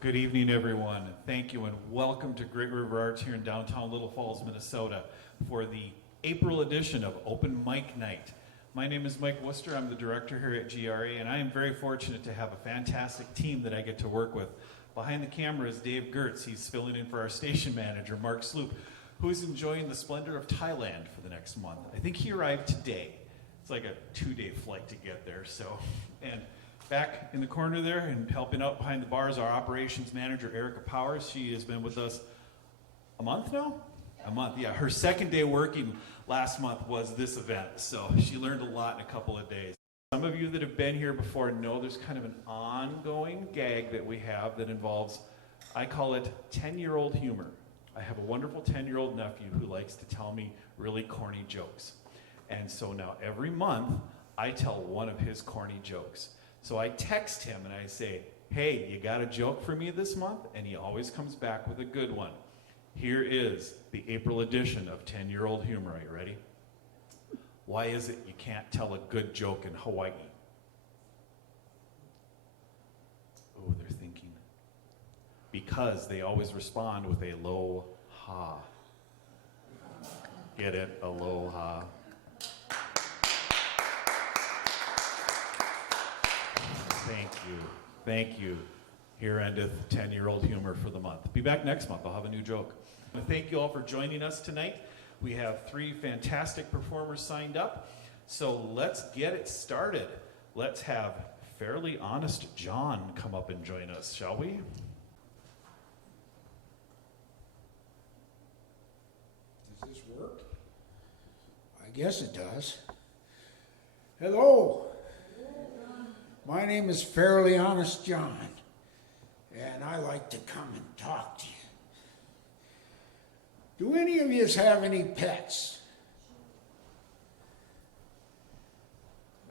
Good evening, everyone. Thank you, and welcome to Great River Arts here in downtown Little Falls, Minnesota, for the April edition of Open Mic Night. My name is Mike Worcester. I'm the director here at GRA, and I am very fortunate to have a fantastic team that I get to work with. Behind the camera is Dave Gertz. He's filling in for our station manager, Mark Sloop, who's enjoying the splendor of Thailand for the next month. I think he arrived today. It's like a 2-day flight to get there, and back in the corner there and helping out behind the bar is our operations manager, Erica Powers. She has been with us a month now? A month, yeah. Her second day working last month was this event, so she learned a lot in a couple of days. Some of you that have been here before know there's kind of an ongoing gag that we have that involves, I call it 10-year-old humor. I have a wonderful 10-year-old nephew who likes to tell me really corny jokes. And so now every month, I tell one of his corny jokes. So I text him and I say, hey, you got a joke for me this month? And he always comes back with a good one. Here is the April edition of 10-Year-Old Humor. Are you ready? Why is it you can't tell a good joke in Hawaii? Oh, they're thinking. Because they always respond with a low ha. Get it? Aloha. Thank you. Thank you. Here endeth 10-Year-Old Humor for the month. Be back next month. I'll have a new joke. Thank you all for joining us tonight. We have 3 fantastic performers signed up. So let's get it started. Let's have Fairly Honest John come up and join us, shall we? Does this work? I guess it does. Hello. My name is Fairly Honest John, and I like to come and talk to you. Do any of you have any pets?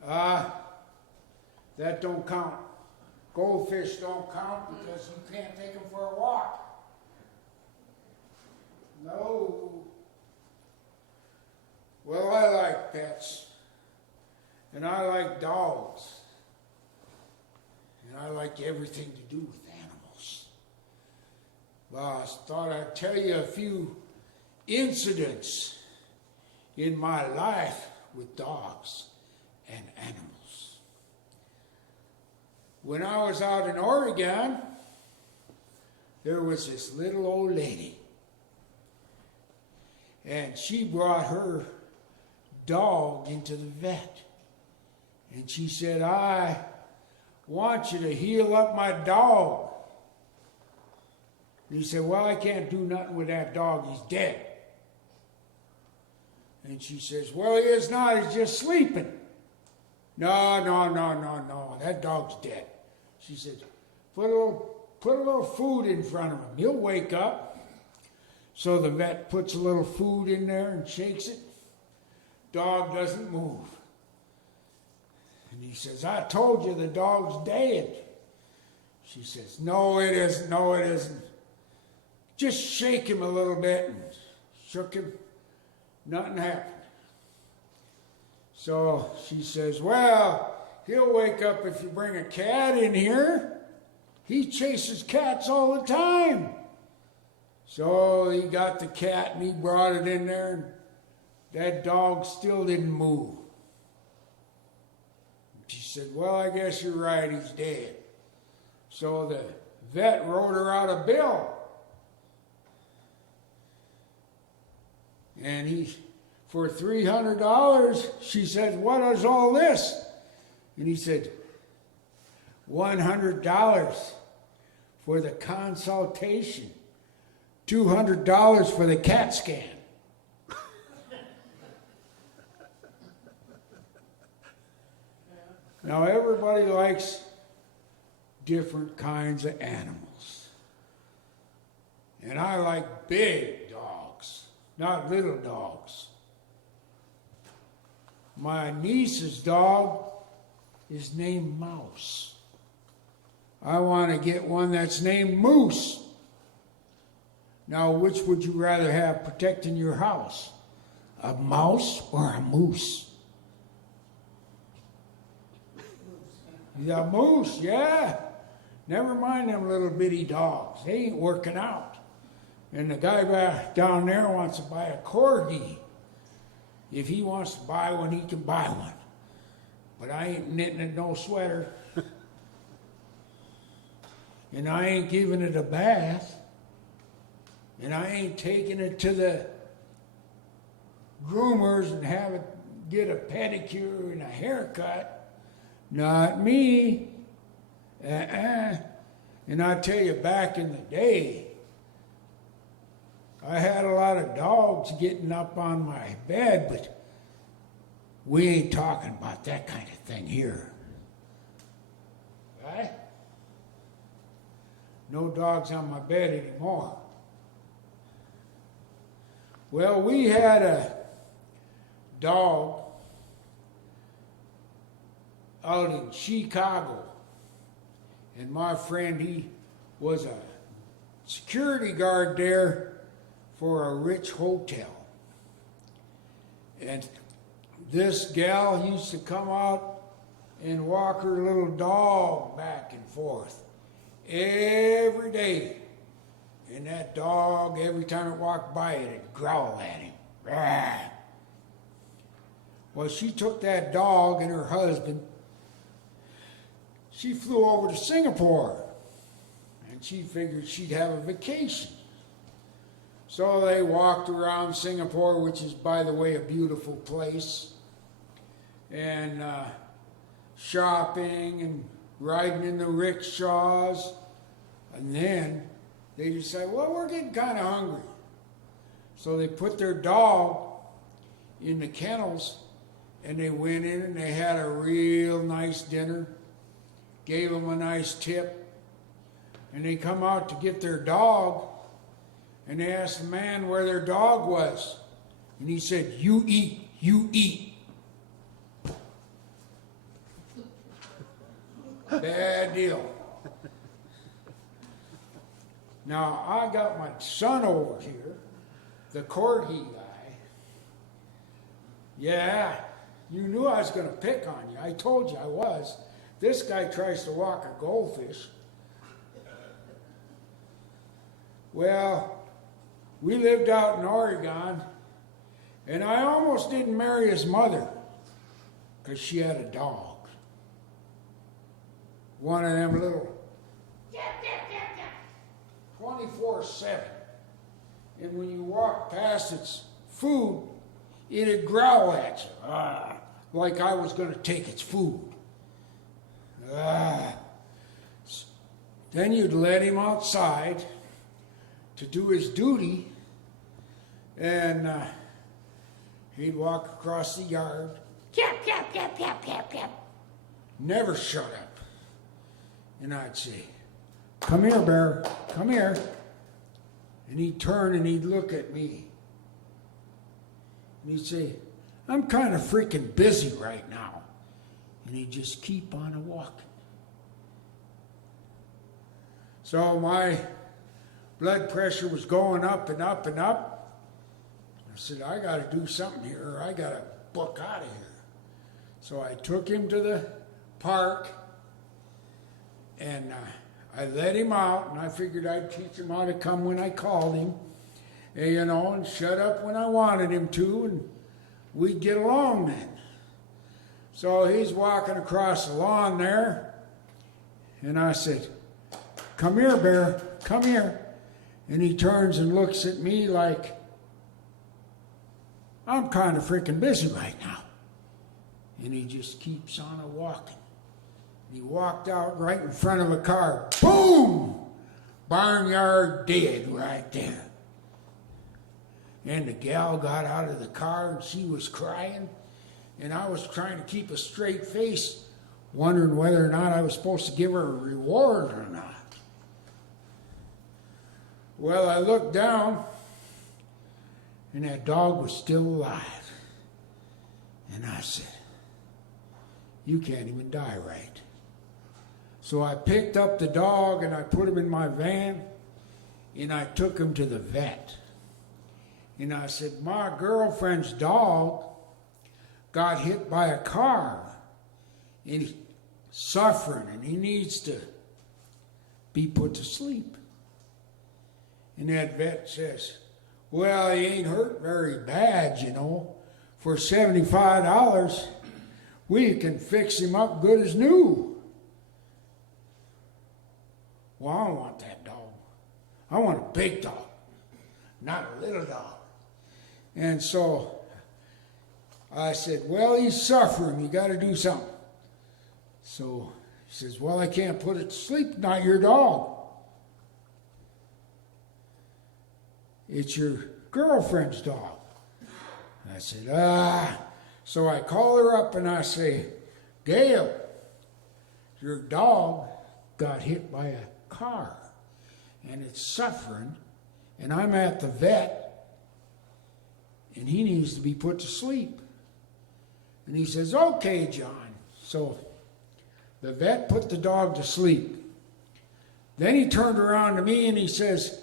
That don't count. Goldfish don't count because you can't take them for a walk. No. Well, I like pets, and I like dogs. And I like everything to do with animals. Well, I thought I'd tell you a few incidents in my life with dogs and animals. When I was out in Oregon, there was this little old lady. And she brought her dog into the vet. And she said, I want you to heal up my dog. And he said, well, I can't do nothing with that dog. He's dead. And she says, well, he is not. He's just sleeping. No. That dog's dead. She said, put a little food in front of him. He'll wake up. So the vet puts a little food in there and shakes it. Dog doesn't move. And he says, I told you the dog's dead. She says, no, it isn't. Just shake him a little bit. And shook him. Nothing happened. So she says, well, he'll wake up if you bring a cat in here. He chases cats all the time. So he got the cat and he brought it in there, and that dog still didn't move. She said, well, I guess you're right, he's dead. So the vet wrote her out a bill. And for $300, she said, what is all this? And he said, $100 for the consultation, $200 for the CAT scan. Now, everybody likes different kinds of animals. And I like big dogs, not little dogs. My niece's dog is named Mouse. I want to get one that's named Moose. Now, which would you rather have protecting your house? A mouse or a moose? Yeah, moose, yeah. Never mind them little bitty dogs. They ain't working out. And the guy back down there wants to buy a corgi. If he wants to buy one, he can buy one. But I ain't knitting it no sweater. And I ain't giving it a bath. And I ain't taking it to the groomers and have it get a pedicure and a haircut. Not me. And I tell you, back in the day, I had a lot of dogs getting up on my bed, but we ain't talking about that kind of thing here. Right? No dogs on my bed anymore. Well, we had a dog out in Chicago. And my friend, he was a security guard there for a rich hotel. And this gal used to come out and walk her little dog back and forth every day. And that dog, every time it walked by, it'd growl at him. Rah. Well, she took that dog and her husband. She flew over to Singapore, and she figured she'd have a vacation. So they walked around Singapore, which is, by the way, a beautiful place, and shopping and riding in the rickshaws. And then they decided, well, we're getting kind of hungry. So they put their dog in the kennels, and they went in and they had a real nice dinner. Gave them a nice tip, and they come out to get their dog, and they asked the man where their dog was, and he said, "You eat, you eat." Bad deal. Now, I got my son over here, the corgi guy. Yeah, you knew I was going to pick on you. I told you I was. This guy tries to walk a goldfish. Well, we lived out in Oregon, and I almost didn't marry his mother because she had a dog. One of them little 24/7. And when you walk past its food, it'd growl at you, like I was going to take its food. Then you'd let him outside to do his duty, and he'd walk across the yard. Cap, cap, cap, cap, cap, cap. Never shut up. And I'd say, "Come here, Bear, come here." And he'd turn and he'd look at me. And he'd say, "I'm kind of freaking busy right now." And he'd just keep on walking. So my blood pressure was going up and up and up. I said, I got to do something here, or I got to book out of here. So I took him to the park, and I let him out, and I figured I'd teach him how to come when I called him, and shut up when I wanted him to, and we'd get along then. So he's walking across the lawn there, and I said, "Come here, Bear, come here." And he turns and looks at me like, "I'm kind of freaking busy right now." And he just keeps on walking. He walked out right in front of a car. Boom! Barnyard dead right there. And the gal got out of the car and she was crying. And I was trying to keep a straight face, wondering whether or not I was supposed to give her a reward or not. Well, I looked down, and that dog was still alive. And I said, "You can't even die right." So I picked up the dog, and I put him in my van, and I took him to the vet. And I said, "My girlfriend's dog got hit by a car, and he's suffering, and he needs to be put to sleep. And that vet says, well, he ain't hurt very bad, you know. For $75, we can fix him up good as new. Well, I don't want that dog. I want a big dog, not a little dog. And so I said, well, he's suffering. You got to do something. So he says, well, I can't put it to sleep. Not your dog. It's your girlfriend's dog. I said, So I call her up and I say, Gail, your dog got hit by a car and it's suffering, and I'm at the vet and he needs to be put to sleep. And he says, okay, John. So the vet put the dog to sleep. Then he turned around to me and he says,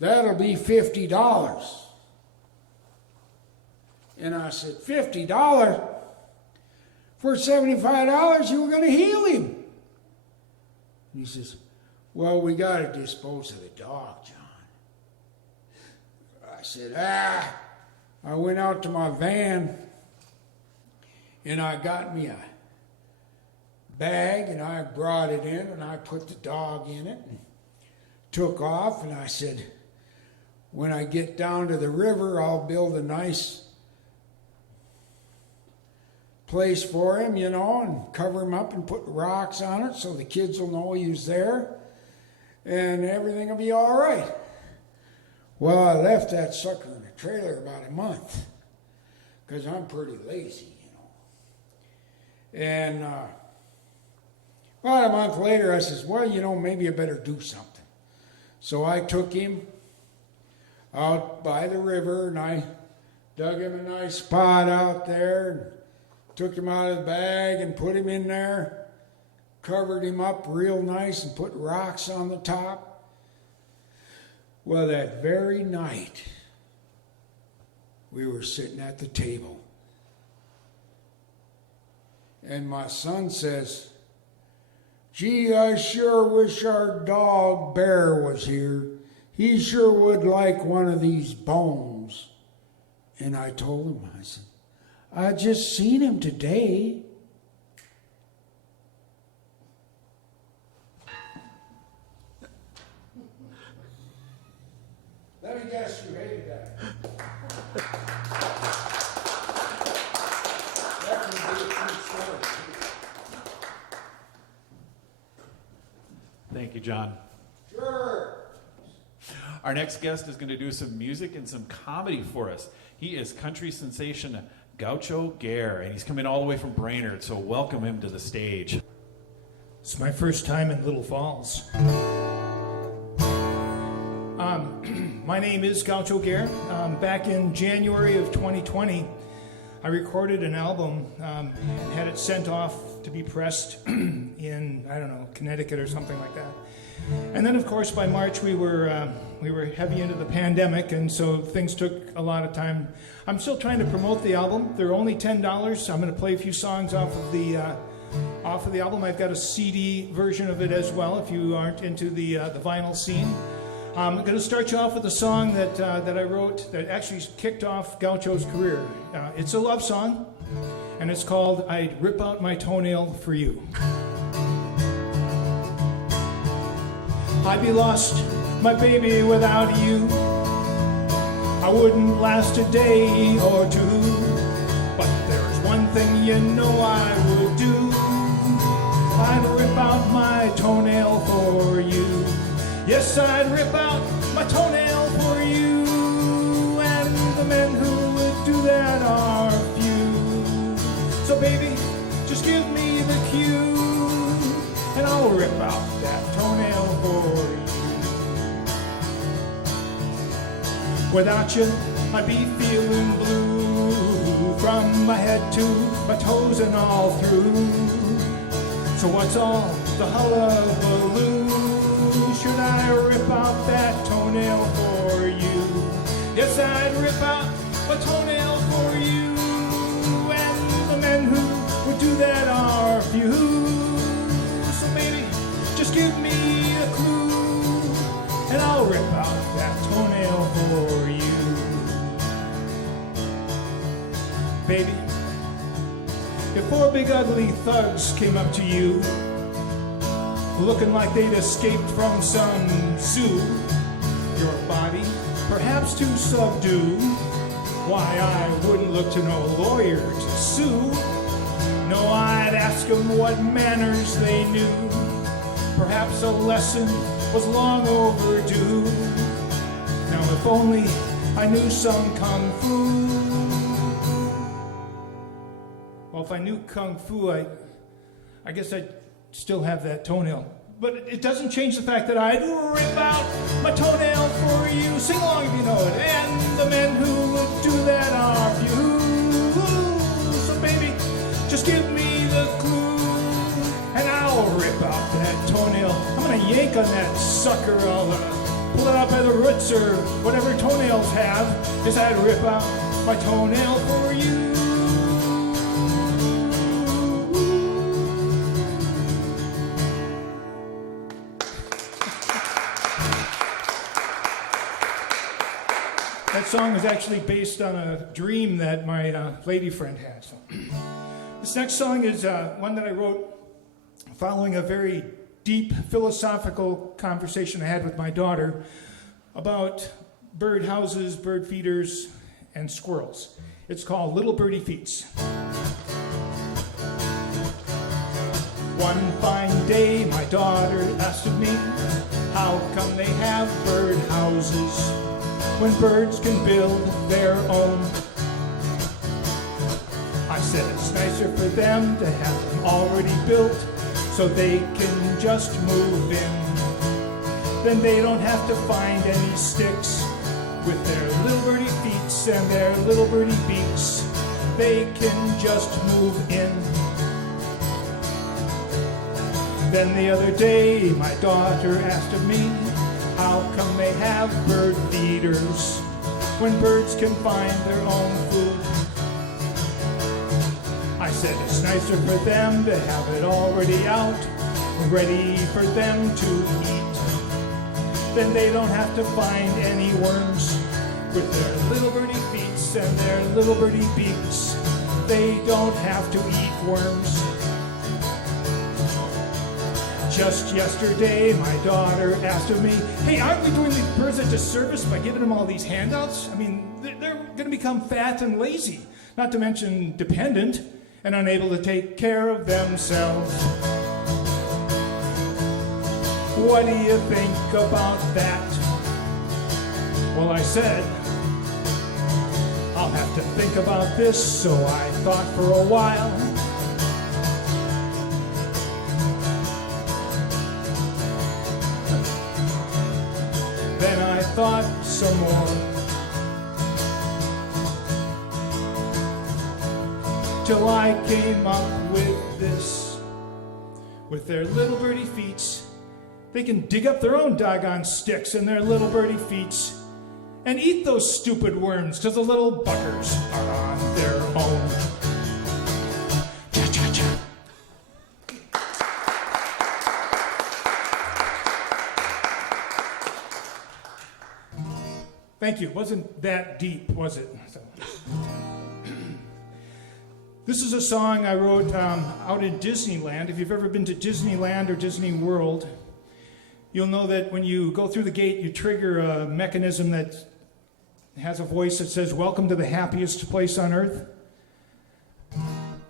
that'll be $50. And I said, $50? For $75, you were going to heal him. And he says, well, we got to dispose of the dog, John. I said, I went out to my van and I got me a bag and I brought it in and I put the dog in it and took off, and I said, when I get down to the river, I'll build a nice place for him, you know, and cover him up and put rocks on it so the kids will know he was there and everything will be all right. Well, I left that sucker in the trailer about a month because I'm pretty lazy, you know. And about a month later, I says, well, you know, maybe I better do something. So I took him out by the river and I dug him a nice spot out there and took him out of the bag and put him in there, covered him up real nice and put rocks on the top. Well, that very night, we were sitting at the table. And my son says, gee, I sure wish our dog Bear was here. He sure would like one of these bones. And I told him, I said, I just seen him today. Let me guess you hated that. That can be a true story. Thank you, John. Sure. Our next guest is going to do some music and some comedy for us. He is country sensation Gaucho Gar, and he's coming all the way from Brainerd, so welcome him to the stage. It's my first time in Little Falls. My name is Gaucho Gar. Back in January of 2020, I recorded an album and had it sent off to be pressed in, I don't know, Connecticut or something like that. And then, of course, by March we were heavy into the pandemic, and so things took a lot of time. I'm still trying to promote the album. They're only $10. I'm going to play a few songs off of the album. I've got a CD version of it as well, if you aren't into the vinyl scene. I'm going to start you off with a song that I wrote that actually kicked off Gaucho's career. It's a love song, and it's called I'd Rip Out My Toenail for You. I'd be lost, my baby, without you. I wouldn't last a day or two. But there's one thing you know I would do. I'd rip out my toenail for you. Yes, I'd rip out my toenail for you. And the men who would do that are few. So baby, just give me the cue, and I'll rip out that toenail for you. Without you, I'd be feeling blue, from my head to my toes and all through. So what's all the hullabaloo? Should I rip out that toenail for you? Yes, I'd rip out my toenail for you. And the men who would do that are few. So baby, just give me a clue, and I'll rip out that toenail for you. Baby, if four big ugly thugs came up to you, looking like they'd escaped from some zoo, your body perhaps to subdue, why I wouldn't look to no lawyer to sue. No, I'd ask them what manners they knew. Perhaps a lesson was long overdue. Now if only I knew some kung fu. Well, if I knew kung fu, I guess I'd still have that toenail. But it doesn't change the fact that I'd rip out my toenail for you. Sing along if you know it. And the men who would do that are few. So baby, just give me the clue, and I'll rip out that toenail. I'm gonna yank on that sucker. I'll pull it out by the roots or whatever toenails have. Is I'd rip out my toenail for you. That song was actually based on a dream that my lady friend had. So. This next song is one that I wrote following a very deep philosophical conversation I had with my daughter about bird houses, bird feeders, and squirrels. It's called Little Birdie Feets. One fine day, my daughter asked of me, how come they have bird houses when birds can build their own? I said it's nicer for them to have them already built so they can just move in. Then they don't have to find any sticks with their little birdie feet and their little birdie beaks. They can just move in. Then the other day my daughter asked of me, how come they have bird feeders when birds can find their own food? I said it's nicer for them to have it already out, ready for them to eat. Then they don't have to find any worms with their little birdie feet and their little birdie beaks. They don't have to eat worms. Just yesterday, my daughter asked of me, hey, aren't we doing these birds a disservice by giving them all these handouts? I mean, they're going to become fat and lazy, not to mention dependent and unable to take care of themselves. What do you think about that? Well, I said, I'll have to think about this, so I thought for a while. Then I thought some more, till I came up with this. With their little birdie feet, they can dig up their own doggone sticks in their little birdie feet and eat those stupid worms, because the little buggers are on their own. Cha-cha-cha. Thank you. It wasn't that deep, was it? So. This is a song I wrote out in Disneyland. If you've ever been to Disneyland or Disney World, you'll know that when you go through the gate, you trigger a mechanism that has a voice that says, welcome to the happiest place on earth.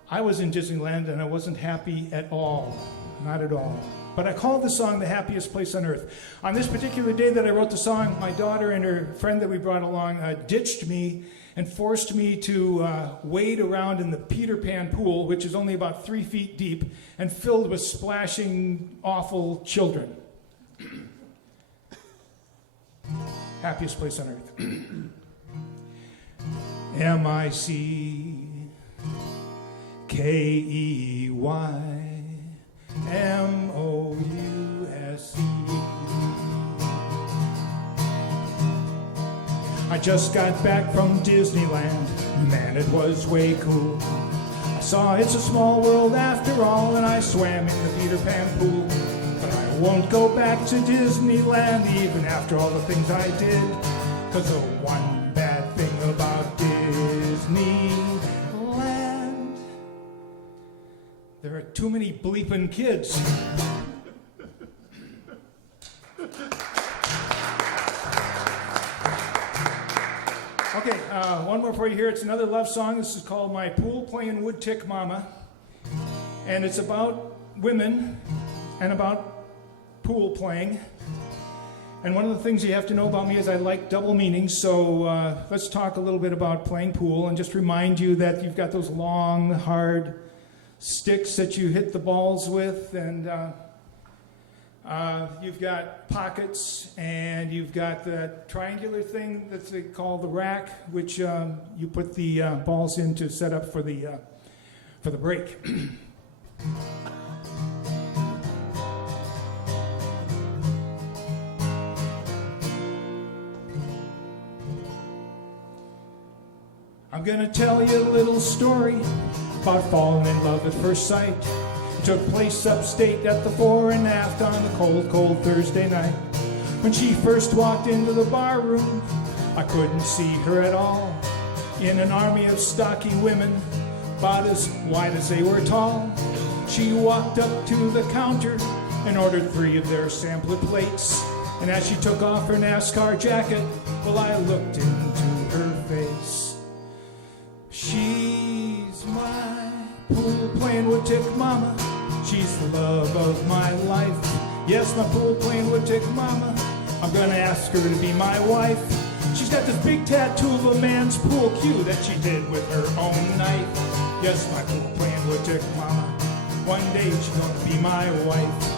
I was in Disneyland and I wasn't happy at all. Not at all. But I called the song The Happiest Place on Earth. On this particular day that I wrote the song, my daughter and her friend that we brought along ditched me and forced me to wade around in the Peter Pan pool, which is only about 3 feet deep and filled with splashing, awful children. Happiest place on earth. M-I-C-K-E-Y-M-O-U-S-E. I just got back from Disneyland. Man, it was way cool. I saw It's a Small World after all, and I swam in the Peter Pan pool. But I won't go back to Disneyland even after all the things I did. 'Cause the one bad thing about Disneyland, there are too many bleeping kids. Okay, one more for you here. It's another love song. This is called My Pool Playing Wood Tick Mama. And it's about women and about pool playing. And one of the things you have to know about me is I like double meanings. So let's talk a little bit about playing pool and just remind you that you've got those long, hard sticks that you hit the balls with. And you've got pockets, and you've got the triangular thing that's called the rack, which you put the balls in to set up for the break. I'm gonna tell you a little story about falling in love at first sight. It took place upstate at the fore and aft on a cold, cold Thursday night. When she first walked into the bar room, I couldn't see her at all. In an army of stocky women, about as wide as they were tall, she walked up to the counter and ordered 3 of their sampler plates. And as she took off her NASCAR jacket, well, I looked into her face. She's my pool playing wood tick mama. She's the love of my life. Yes, my pool playing wood tick mama. I'm gonna ask her to be my wife. She's got this big tattoo of a man's pool cue that she did with her own knife. Yes, my pool playing wood tick mama. One day she's gonna be my wife.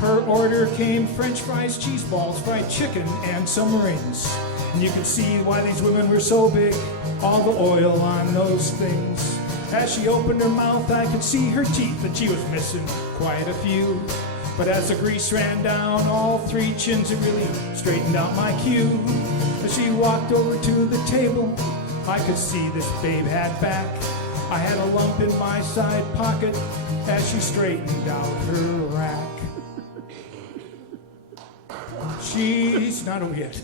Her order came French fries, cheese balls, fried chicken, and some rings. And you could see why these women were so big. All the oil on those things. As she opened her mouth, I could see her teeth, and she was missing quite a few. But as the grease ran down all 3 chins, it really straightened out my cue. As she walked over to the table, I could see this babe had back. I had a lump in my side pocket as she straightened out her rack. She's not over yet.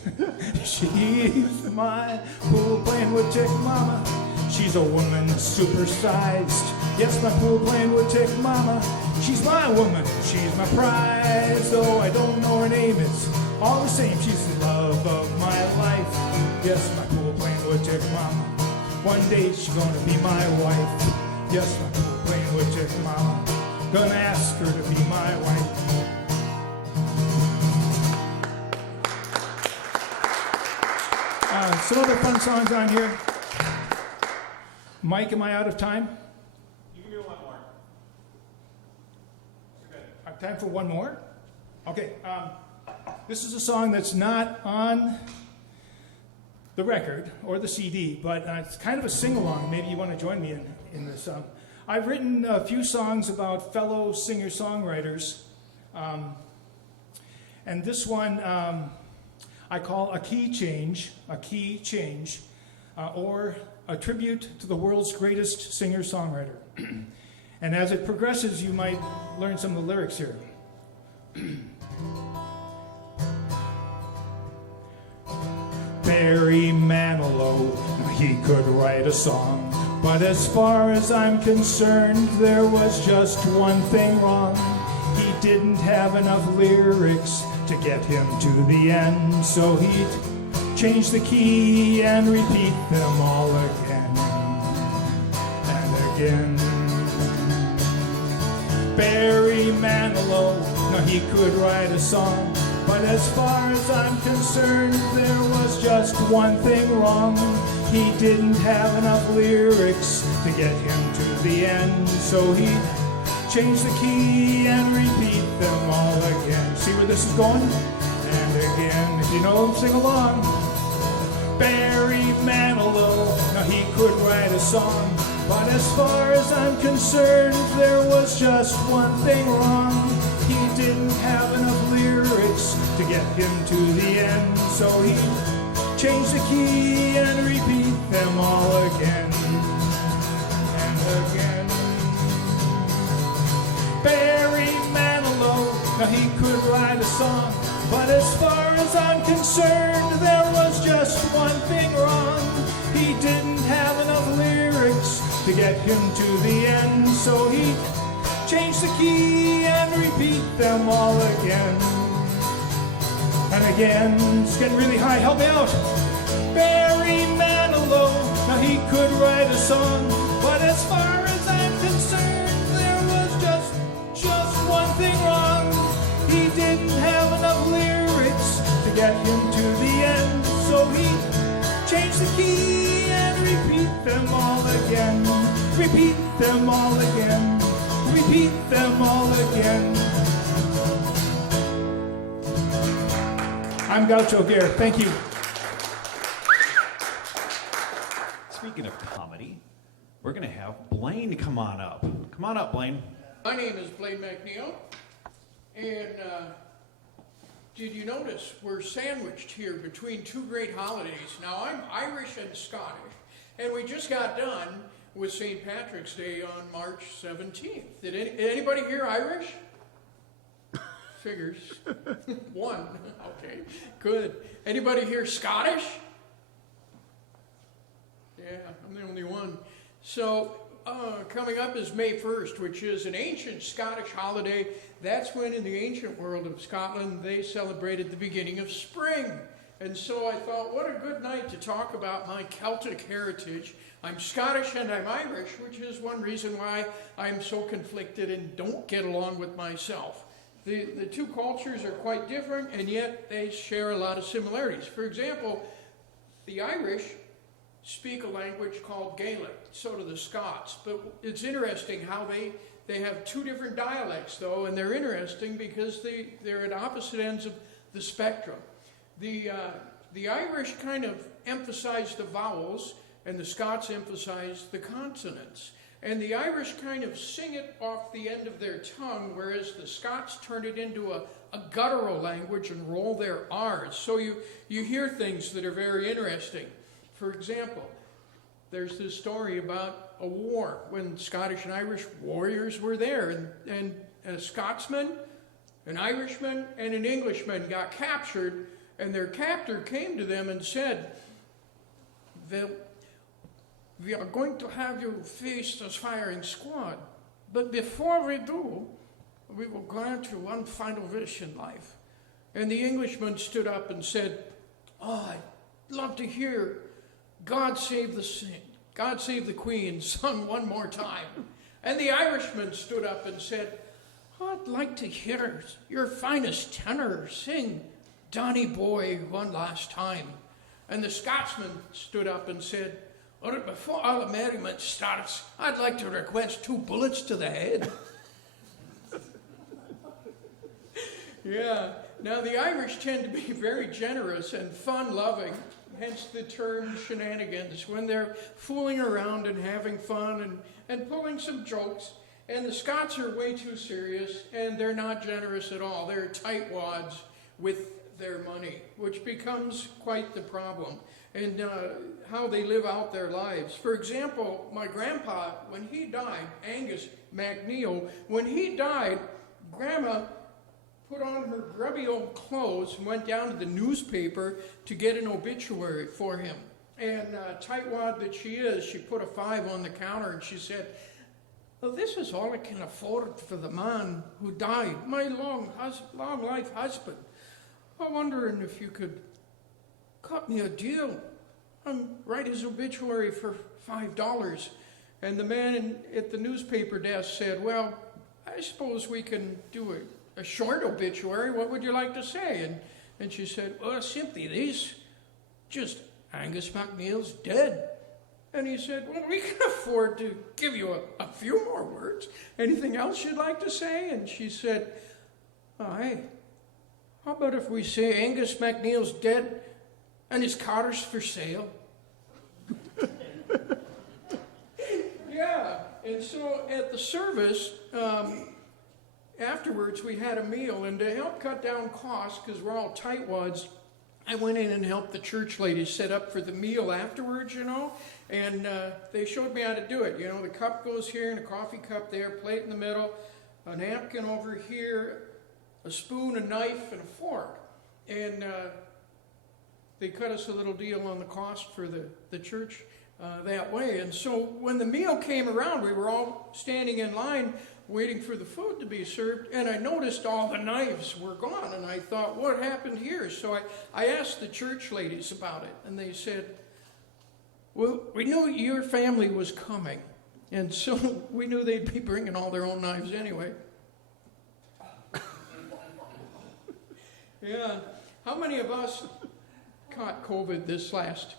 She's my pool playing wood tick mama. She's a woman supersized. Yes, my pool playing wood tick mama. She's my woman. She's my prize. Though I don't know her name, it's all the same. She's the love of my life. Yes, my pool playing wood tick mama. One day she's gonna be my wife. Yes, my pool playing wood tick mama. Gonna ask her to be my wife. Some other fun songs on here. Mike, am I out of time? You can do one more. I have time for one more? Okay. This is a song that's not on the record or the CD, but it's kind of a sing-along. Maybe you want to join me in this. I've written a few songs about fellow singer-songwriters, and this one I call a key change, or a tribute to the world's greatest singer-songwriter. And as it progresses, you might learn some of the lyrics here. Barry Manilow, he could write a song, but as far as I'm concerned, there was just one thing wrong. He didn't have enough lyrics to get him to the end, so he'd change the key and repeat them all again and again. Barry Manilow, now he could write a song, but as far as I'm concerned, there was just one thing wrong. He didn't have enough lyrics to get him to the end, so he'd change the key and repeat them all again. See where this is going? And again, if you know him, sing along. Barry Manilow, now he could write a song, but as far as I'm concerned, there was just one thing wrong. He didn't have enough lyrics to get him to the end, so he changed the key and repeat them all again and again. Barry Manilow, Now he could write a song, but as far as I'm concerned, there was just one thing wrong. He didn't have enough lyrics to get him to the end, so he changed the key and repeat them all again. And again, it's getting really high, help me out. Barry Manilow, now he could write a song, but as far as I'm concerned, there was just one thing wrong. He didn't have enough lyrics to get him to the end, so he changed the key and repeat them all again. Repeat them all again. Repeat them all again. I'm Gaucho Gar. Thank you. Speaking of comedy, we're going to have Blaine come on up. Come on up, Blaine. My name is Blaine MacNeil, and did you notice we're sandwiched here between two great holidays? Now, I'm Irish and Scottish, and we just got done with St. Patrick's Day on March 17th. Did anybody here Irish? Figures. One. Okay, good. Anybody here Scottish? Yeah, I'm the only one. So, coming up is May 1st, which is an ancient Scottish holiday. That's when in the ancient world of Scotland they celebrated the beginning of spring. And so I thought, what a good night to talk about my Celtic heritage. I'm Scottish and I'm Irish, which is one reason why I'm so conflicted and don't get along with myself. The two cultures are quite different, and yet they share a lot of similarities. For example, the Irish speak a language called Gaelic, so do the Scots. But it's interesting how they have two different dialects, though, and they're interesting because they're at opposite ends of the spectrum. The Irish kind of emphasize the vowels, and the Scots emphasize the consonants. And the Irish kind of sing it off the end of their tongue, whereas the Scots turn it into a guttural language and roll their R's. So you hear things that are very interesting. For example, there's this story about a war when Scottish and Irish warriors were there, and a Scotsman, an Irishman, and an Englishman got captured, and their captor came to them and said, "We are going to have you face this firing squad, but before we do, we will grant you one final wish in life." And the Englishman stood up and said, "Oh, I'd love to hear God Save the Queen sung one more time." And the Irishman stood up and said, "I'd like to hear your finest tenor sing Donny Boy one last time." And the Scotsman stood up and said, "All right, before all the merriment starts, I'd like to request 2 bullets to the head." Yeah, now the Irish tend to be very generous and fun-loving, hence the term shenanigans, when they're fooling around and having fun and pulling some jokes. And the Scots are way too serious, and they're not generous at all. They're tightwads with their money, which becomes quite the problem. And how they live out their lives. For example, my grandpa, when he died, Angus MacNeil, when he died, Grandma put on her grubby old clothes and went down to the newspaper to get an obituary for him. And tightwad that she is, she put a 5 on the counter and she said, "Well, this is all I can afford for the man who died, my long life husband. I'm wondering if you could cut me a deal and write his obituary for $5. And the man at the newspaper desk said, "Well, I suppose we can do a short obituary. What would you like to say?" And she said, "Well, simply this, just Angus MacNeil's dead." And he said, "Well, we can afford to give you a few more words. Anything else you'd like to say?" And she said, "Aye, how about if we say Angus MacNeil's dead and his car's for sale?" Yeah, and so at the service, afterwards we had a meal, and to help cut down costs, because we're all tightwads, I went in and helped the church ladies set up for the meal afterwards, and they showed me how to do it. The cup goes here and a coffee cup there, plate in the middle, a napkin over here, a a spoon, a knife, and a fork. And they cut us a little deal on the cost for the church that way. And so when the meal came around, we were all standing in line waiting for the food to be served, and I noticed all the knives were gone, and I thought, what happened here? So I asked the church ladies about it, and they said, well, we knew your family was coming, and so we knew they'd be bringing all their own knives anyway. Yeah. How many of us caught COVID this last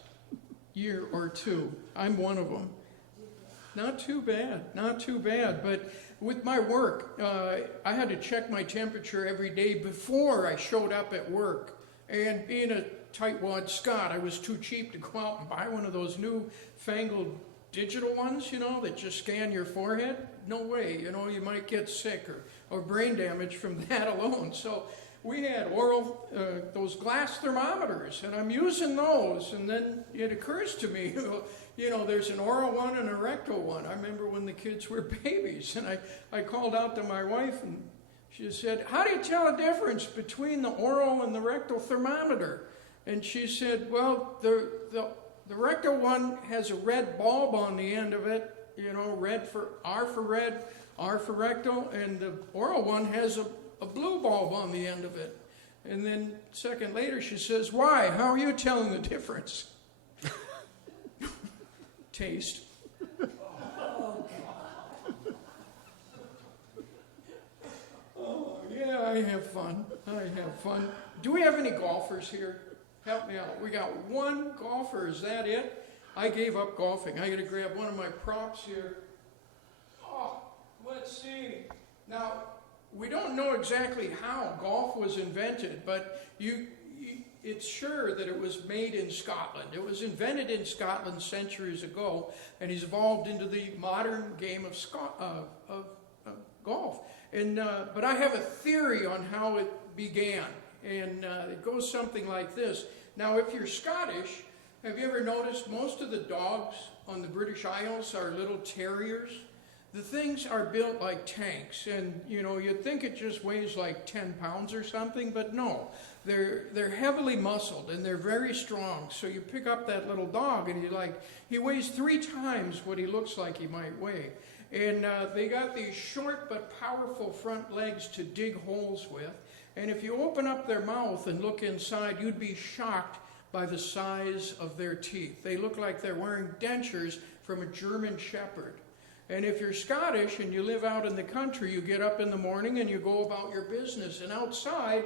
year or two? I'm one of them. Not too bad, not too bad. But with my work, I had to check my temperature every day before I showed up at work. And being a tightwad Scot, I was too cheap to go out and buy one of those new fangled digital ones, you know, that just scan your forehead. No way, you know, you might get sick or brain damage from that alone. So we had oral, those glass thermometers, and I'm using those, and then it occurs to me, you know, there's an oral one and a rectal one. I remember when the kids were babies, and I called out to my wife, and she said, how do you tell a difference between the oral and the rectal thermometer? And she said, well, the rectal one has a red bulb on the end of it, you know, red for red, R for rectal, and the oral one has a blue bulb on the end of it. And then a second later she says, why? How are you telling the difference? Taste. Oh, yeah, I have fun. Do we have any golfers here? Help me out. We got one golfer. Is that it? I gave up golfing. I got to grab one of my props here. Oh, let's see. Now, we don't know exactly how golf was invented, but it's sure that it was made in Scotland. It was invented in Scotland centuries ago, and it's evolved into the modern game of golf. But I have a theory on how it began, and it goes something like this. Now, if you're Scottish, have you ever noticed most of the dogs on the British Isles are little terriers? The things are built like tanks, and you know, you'd think it just weighs like 10 pounds or something, but no. They're heavily muscled and they're very strong. So you pick up that little dog and he weighs 3 times what he looks like he might weigh. And they got these short but powerful front legs to dig holes with. And if you open up their mouth and look inside, you'd be shocked by the size of their teeth. They look like they're wearing dentures from a German Shepherd. And if you're Scottish and you live out in the country, you get up in the morning and you go about your business. And outside,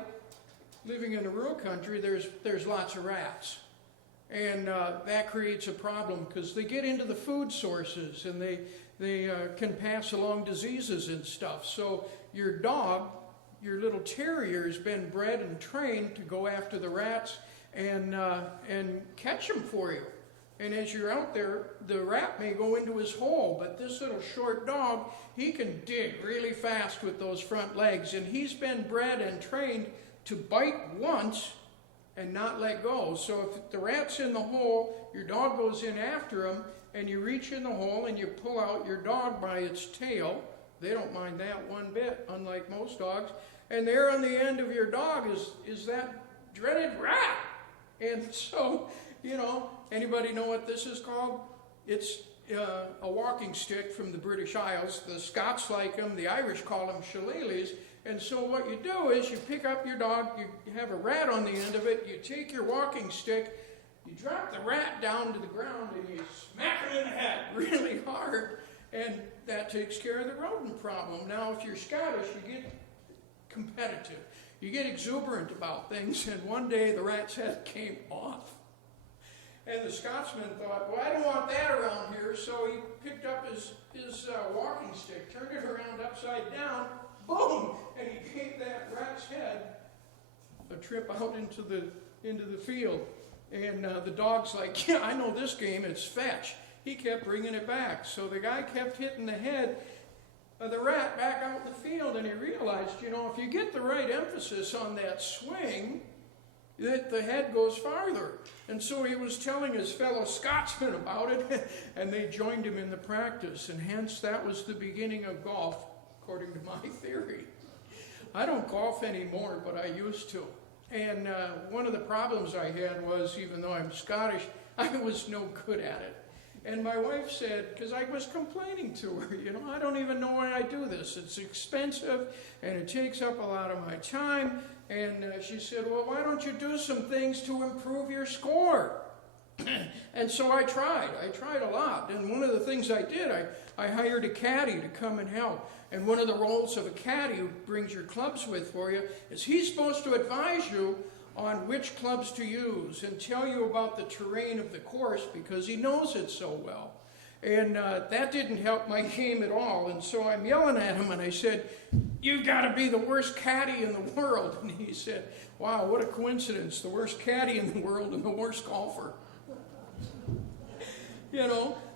living in the rural country, there's lots of rats. And that creates a problem because they get into the food sources and they can pass along diseases and stuff. So your dog, your little terrier, has been bred and trained to go after the rats and catch them for you. And as you're out there, the rat may go into his hole, but this little short dog, he can dig really fast with those front legs, and he's been bred and trained to bite once and not let go. So if the rat's in the hole, your dog goes in after him, and you reach in the hole and you pull out your dog by its tail. They don't mind that one bit, unlike most dogs. And there on the end of your dog is that dreaded rat. And so, you know, anybody know what this is called? It's a walking stick from the British Isles. The Scots like them. The Irish call them shillelaghs. And so what you do is you pick up your dog, you have a rat on the end of it, you take your walking stick, you drop the rat down to the ground, and you smack him in the head really hard, and that takes care of the rodent problem. Now, if you're Scottish, you get competitive. You get exuberant about things, and one day the rat's head came off. And the Scotsman thought, well, I don't want that around here, so he picked up his walking stick, turned it around upside down, boom, and he gave that rat's head a trip out into the field. And the dog's like, yeah, I know this game, it's fetch. He kept bringing it back. So the guy kept hitting the head of the rat back out in the field, and he realized, you know, if you get the right emphasis on that swing, that the head goes farther. And so he was telling his fellow Scotsmen about it, and they joined him in the practice, and hence that was the beginning of golf, according to my theory. I don't golf anymore, but I used to. And one of the problems I had was, even though I'm Scottish, I was no good at it. And my wife said, because I was complaining to her, I don't even know why I do this. It's expensive, and it takes up a lot of my time. And she said, well, why don't you do some things to improve your score? And so I tried a lot. And one of the things I did, I hired a caddy to come and help. And one of the roles of a caddy who brings your clubs with for you is he's supposed to advise you on which clubs to use and tell you about the terrain of the course because he knows it so well. And that didn't help my game at all. And so I'm yelling at him and I said, "You've got to be the worst caddy in the world." And he said, "Wow, what a coincidence. The worst caddy in the world and the worst golfer."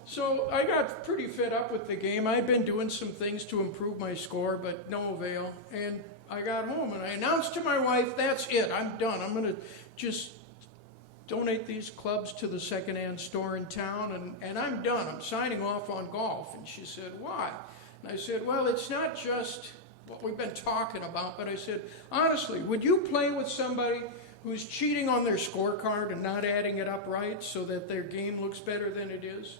So I got pretty fed up with the game. I'd been doing some things to improve my score, but no avail. And I got home and I announced to my wife, that's it, I'm done. I'm going to just donate these clubs to the secondhand store in town, and I'm done. I'm signing off on golf. And she said, why? And I said, well, it's not just what we've been talking about, but I said, honestly, would you play with somebody who's cheating on their scorecard and not adding it up right so that their game looks better than it is?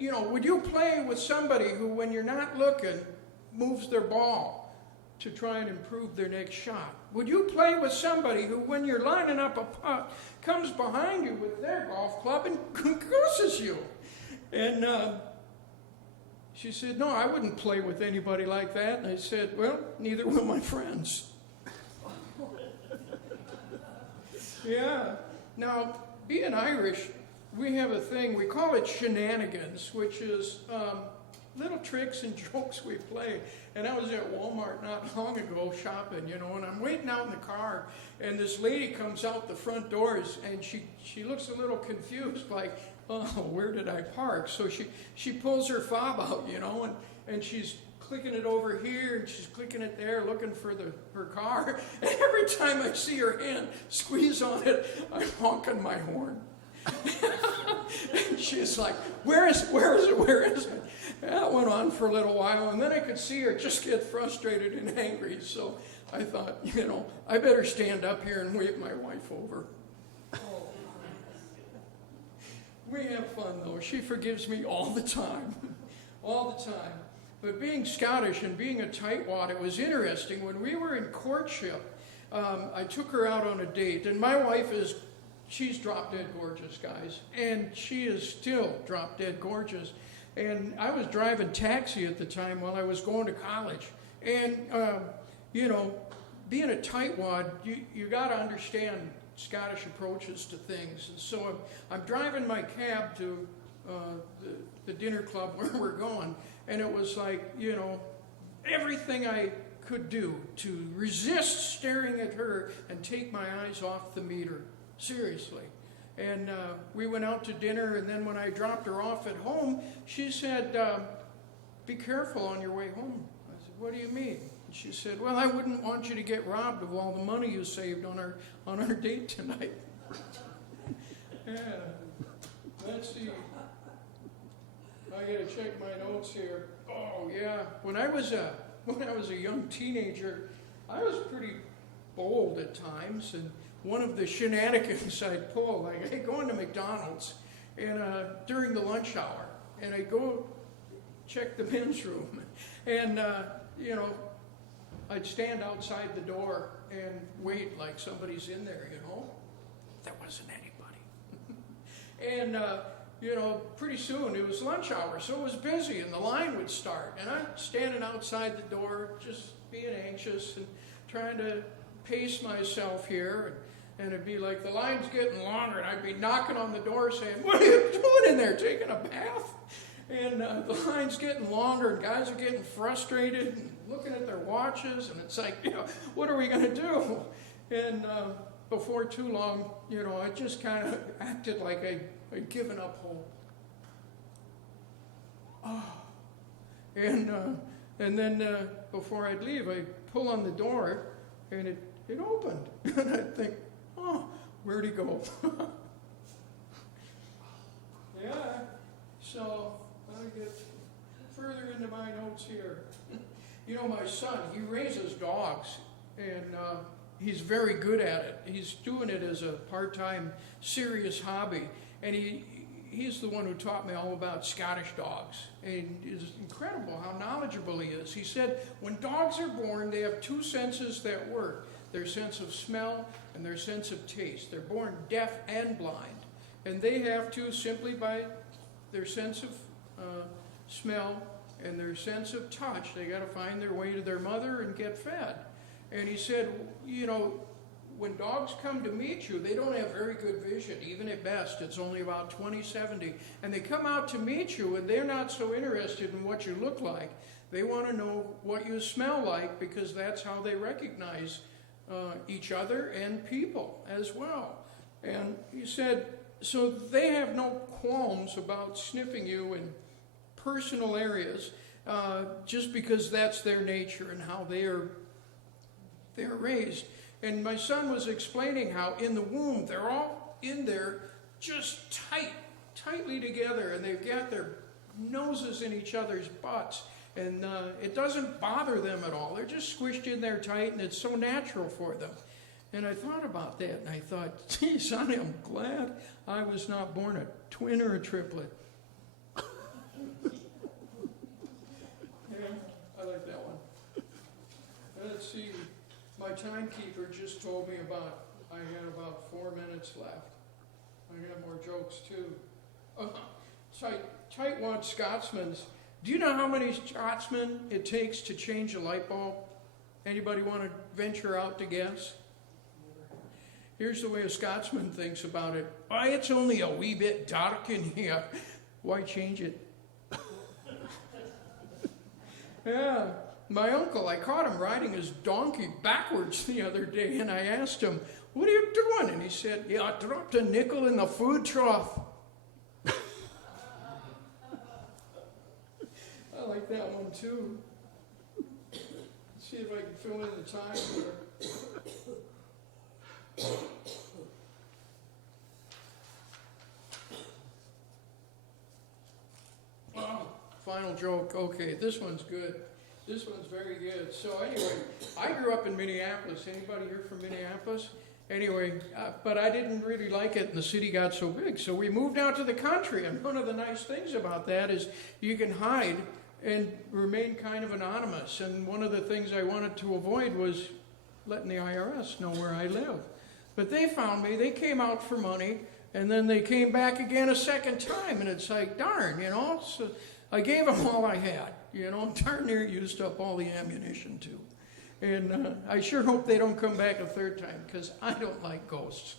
Would you play with somebody who, when you're not looking, moves their ball to try and improve their next shot? Would you play with somebody who, when you're lining up a putt, comes behind you with their golf club and gooses you? And she said, no, I wouldn't play with anybody like that. And I said, well, neither will my friends. Yeah. Now, being Irish, we have a thing, we call it shenanigans, which is little tricks and jokes we play. And I was at Walmart not long ago shopping, and I'm waiting out in the car, and this lady comes out the front doors, and she looks a little confused, like, oh, where did I park? So she pulls her fob out, and she's clicking it over here, and she's clicking it there, looking for her car. And every time I see her hand squeeze on it, I'm honking my horn. And she's like, where is it? That went on for a little while, and then I could see her just get frustrated and angry. So I thought, I better stand up here and wave my wife over. We have fun, though. She forgives me all the time. All the time. But being Scottish and being a tightwad, it was interesting. When we were in courtship, I took her out on a date, and my wife she's drop dead gorgeous, guys, and she is still drop dead gorgeous. And I was driving taxi at the time while I was going to college. And, being a tightwad, you got to understand Scottish approaches to things. And so I'm driving my cab to the dinner club where we're going, and it was like, everything I could do to resist staring at her and take my eyes off the meter. Seriously. And we went out to dinner, and then when I dropped her off at home, she said, be careful on your way home. I said, what do you mean? And she said, well, I wouldn't want you to get robbed of all the money you saved on our date tonight. Yeah. Let's see. I gotta check my notes here. Oh yeah. When I was a young teenager, I was pretty bold at times, and one of the shenanigans I'd pull, like I'd go into McDonald's and during the lunch hour, and I'd go check the men's room, and I'd stand outside the door and wait like somebody's in there, There wasn't anybody. And pretty soon it was lunch hour, so it was busy, and the line would start, and I'm standing outside the door, just being anxious and trying to pace myself here, and it'd be like the line's getting longer, and I'd be knocking on the door saying, what are you doing in there, taking a bath? And the line's getting longer, and guys are getting frustrated and looking at their watches, and it's like, what are we going to do? And before too long, I just kind of acted like I'd given up hope. Oh. And then before I'd leave, I'd pull on the door, and it opened. And I'd think, oh, where'd he go? Yeah. So I get further into my notes here. You know, my son, he raises dogs, and he's very good at it. He's doing it as a part-time, serious hobby, and he's the one who taught me all about Scottish dogs. And it's incredible how knowledgeable he is. He said when dogs are born, they have two senses that work, their sense of smell and their sense of taste. They're born deaf and blind, and they have to, simply by their sense of smell and their sense of touch, they got to find their way to their mother and get fed. And he said, you know, when dogs come to meet you, they don't have very good vision. Even at best, it's only about 20/70. And they come out to meet you, and they're not so interested in what you look like. They want to know what you smell like, because that's how they recognize each other and people as well. And he said, so they have no qualms about sniffing you in personal areas, just because that's their nature and how they're raised. And my son was explaining how in the womb, they're all in there just tightly together, and they've got their noses in each other's butts, and it doesn't bother them at all. They're just squished in there tight, and it's so natural for them. And I thought about that, and I thought, geez, I am glad I was not born a twin or a triplet. Yeah, I like that one. Let's see. My timekeeper just told me I had about 4 minutes left. I got more jokes too. Tightwad Scotsman's. Do you know how many Scotsmen it takes to change a light bulb? Anybody want to venture out to guess? Here's the way a Scotsman thinks about it. Why, it's only a wee bit dark in here. Why change it? Yeah. My uncle, I caught him riding his donkey backwards the other day, and I asked him, what are you doing? And he said, yeah, I dropped a nickel in the food trough. I like that one too. Let's see if I can fill in the time here. Oh, final joke. Okay, this one's good. This one's very good. So anyway, I grew up in Minneapolis. Anybody here from Minneapolis? Anyway, but I didn't really like it, and the city got so big. So we moved out to the country, and one of the nice things about that is you can hide and remain kind of anonymous. And one of the things I wanted to avoid was letting the IRS know where I live. But they found me. They came out for money, and then they came back again a second time, and it's like, darn, you know. So I gave them all I had. You know, darn near used up all the ammunition too. And I sure hope they don't come back a third time, because I don't like ghosts.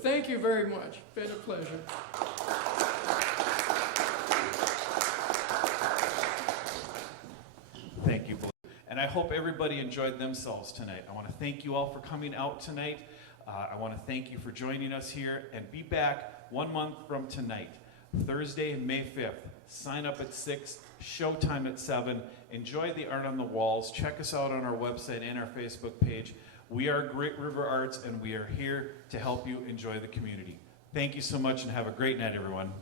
Thank you very much. Been a pleasure. Thank you, Blue. And I hope everybody enjoyed themselves tonight. I want to thank you all for coming out tonight. I want to thank you for joining us here, and be back 1 month from tonight. Thursday, May 5th. Sign up at 6, showtime at 7. Enjoy the art on the walls. Check us out on our website and our Facebook page. We are Great River Arts, and we are here to help you enjoy the community. Thank you so much, and have a great night, everyone.